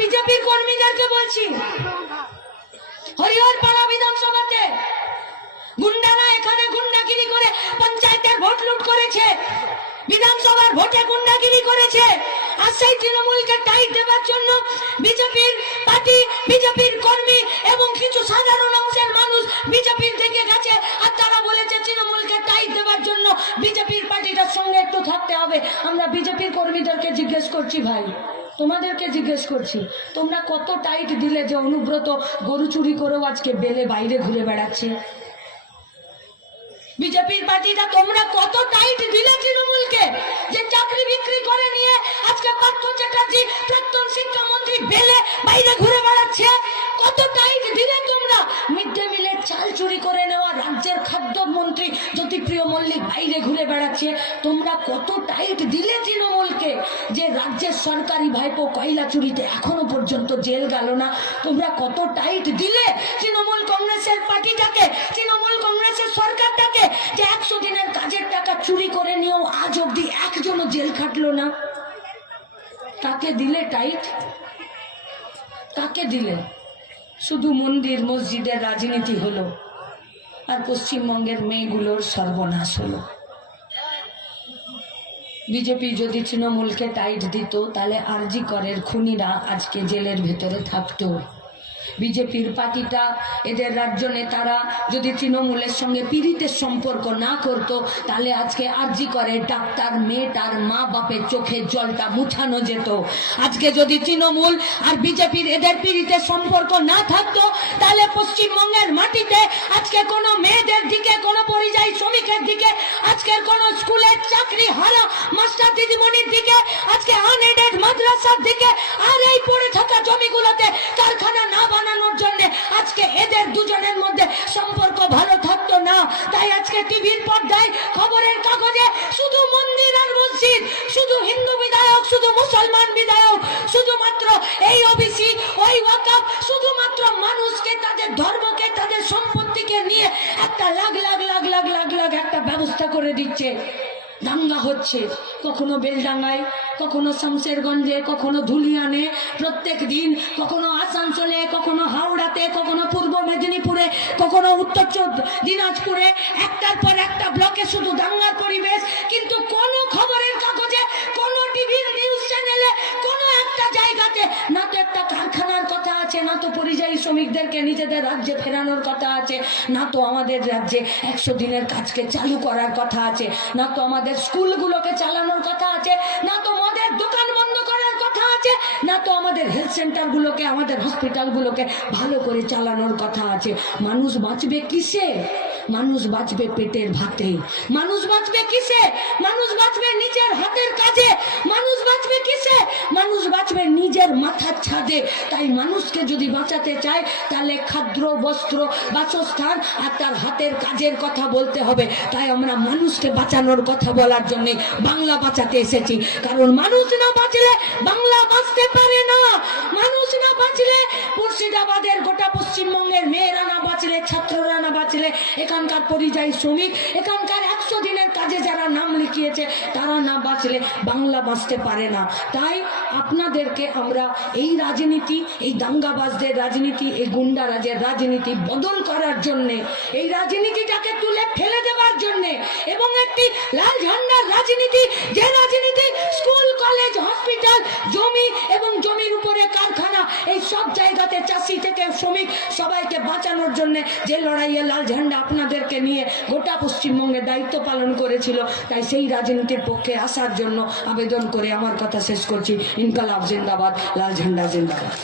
বিজেপির কর্মীদেরকে বলছি, হরিহরপাড়া বিধানসভাতে গুন্ডারা এখানে গুন্ডাগিরি করে পঞ্চায়েতের ভোট লুট করেছে, বিধানসভার ভোটে গুন্ডাগিরি করেছে, আর সেই তৃণমূলকে টাইট দেওয়ার জন্য বিজেপির পার্টি, বিজেপির কর্মী এবং কিছু সাধারণ অংশের মানুষ বিজেপির থেকে গেছে, আর তারা বলেছে তৃণমূলকে টাইট দেওয়ার জন্য বিজেপির পার্টিটার সঙ্গে একটু থাকতে হবে। আমরা বিজেপির কর্মীদেরকে জিজ্ঞেস করছি ভাই। তোমাদেরকে জিজ্ঞেস করছি, তোমরা কত টাইট দিলে যে অনুব্রত গরু চুরি করেও আজকে বেলে বাইরে ঘুরে বেড়াচ্ছে? বিজেপির পার্টিটা তোমরা কত টাইট দিলে তৃণমূলকে যে চাকরি বিক্রি করে নিয়ে আজকে পার্থ চ্যাটার্জি, প্রাক্তন শিক্ষামন্ত্রী বেলে বাইরে ঘুরে বেড়াচ্ছে? কত টাইট দিলে তোমরা? মিড ডে মিলের চাল চুরি করে নেওয়া রাজ্যের খাদ্যমন্ত্রী জ্যোতিপ্রিয় মল্লিক বাইরে ঘুরে বেড়াচ্ছে। তোমরা কত টাইট দিলে রাজ্যের সরকারি ভাইপো কয়লা চুরিতে এখনও পর্যন্ত জেল গেল না। তোমরা কত টাইট দিলে তৃণমূল কংগ্রেসের পার্টিটাকে, তৃণমূল কংগ্রেসের সরকারটাকে, যে একশো দিনের কাজের টাকা চুরি করে নিয়েও আজ অব্দি একজনও জেল খাটলো না? তাকে দিলে টাইট? তাকে দিলে? শুধু মন্দির, মসজিদের রাজনীতি হলো, আর পশ্চিমবঙ্গের মেয়েগুলোর সর্বনাশ হলো। বিজেপি যদি তৃণমূলকে টাইট দিত, তাহলে আরজি করের খুনিরা আজকে জেলের ভেতরে থাকতো। বিজেপির পার্টিটা, এদের রাজ্য নেতারা যদি তৃণমূলের সঙ্গে পীড়িতের সম্পর্ক না করত, তাহলে আজকে আরজি করে ডাক্তার, মেয়েটার মা বাপের চোখের জলটা মুছানো যেত। আজকে যদি তৃণমূল আর বিজেপির এদের পীড়িতের সম্পর্ক না থাকতো, তাহলে পশ্চিমবঙ্গের মাটিতে আজকে কোনো মেয়েদের দিকে, কোনো পরিযায়ী শ্রমিকের দিকে আজকের কোনো স্কুলের চাকরি হারা মাস্টার দিদিমণির দিকে, আজকে আনএডেড মাদ্রাসার দিকে, আর এই পড়ে থাকা জমিগুলোতে কারখানা না বানানোর জন্য আজকে এদের দুজনের মধ্যে সম্পর্ক ভালো থাকতো না। তাই আজকে টিভির পর্দায় খবরের কাগজে শুধু মন্দির আর মসজিদ, শুধু হিন্দু বিধায়ক, শুধু মুসলমান বিধায়ক, শুধুমাত্র এই দিচ্ছে, দাঙ্গা হচ্ছে। কখনো বেলডাঙ্গায়, কখনো শামশেরগঞ্জে, কখনো ধুলিয়ানে প্রত্যেক দিন কখনো আসানসোলে, কখনো হাওড়াতে, কখনো পূর্ব মেদিনীপুরে, কখনো উত্তর দিনাজপুরে, একটার পর একটা ব্লকে শুধু দাঙ্গার পরিবেশ, কিন্তু শ্রমিকদেরকে নিজেদের রাজ্যে ফেরানোর কথা আছে। না তো আমাদের রাজ্যে একশো দিনের কাজকে চালু করার কথা আছে। না তো আমাদের স্কুলগুলোকে চালানোর কথা আছে। না তো মদের দোকান বন্ধ করার কথা আছে। না তো আমাদের হেলথ সেন্টারগুলোকে আমাদের হসপিটালগুলোকে ভালো করে চালানোর কথা আছে। মানুষ বাঁচবে কিসে? মানুষ বাঁচবে পেটের ভাতে। মানুষ বাঁচবে কিসে? মানুষ বাঁচবে নিজের হাতের কাজে মানুষ বাঁচবে কিসে মানুষ বাঁচবে মাথার ছাদে। তাই মানুষকে যদি বাঁচাতে চায়, তাহলে খাদ্য বস্ত্র, বাসস্থান আর তার হাতের কাজের কথা বলতে হবে। তাই আমরা মানুষকে বাঁচানোর কথা বলার জন্যে বাংলা বাঁচাতে এসেছি। কারণ মানুষ না বাঁচলে বাংলা বাঁচতে পারে এখানকার পরিযায়ী শ্রমিক, এখানকার একশো দিনের কাজে যারা নাম লিখিয়েছে, তারা না বাঁচলে বাংলা বাঁচতে পারে না। তাই আপনাদেরকে আমরা এই রাজনীতি, এই দাঙ্গাবাজদের রাজনীতি, এই গুন্ডারাজের রাজনীতি বদল করার জন্যে, এই রাজনীতিটাকে তুলে ফেলে দেওয়ার জন্যে এবং একটি লাল ঝান্ডার রাজনীতি, যে রাজনীতি স্কুল, কলেজ, হসপিটাল, জমি এবং জমির উপরে কারখানা, এই সব জায়গাতে চাষি থেকে শ্রমিক সবাইকে বাঁচানোর জন্য যে লড়াইয়ে লাল ঝান্ডা আপনাদেরকে নিয়ে গোটা পশ্চিমবঙ্গে দায়িত্ব পালন করেছিল, তাই সেই রাজনীতির পক্ষে আসার জন্য আবেদন করে আমার কথা শেষ করছি। ইনকালাব জিন্দাবাদ, লাল ঝান্ডা জিন্দাবাদ।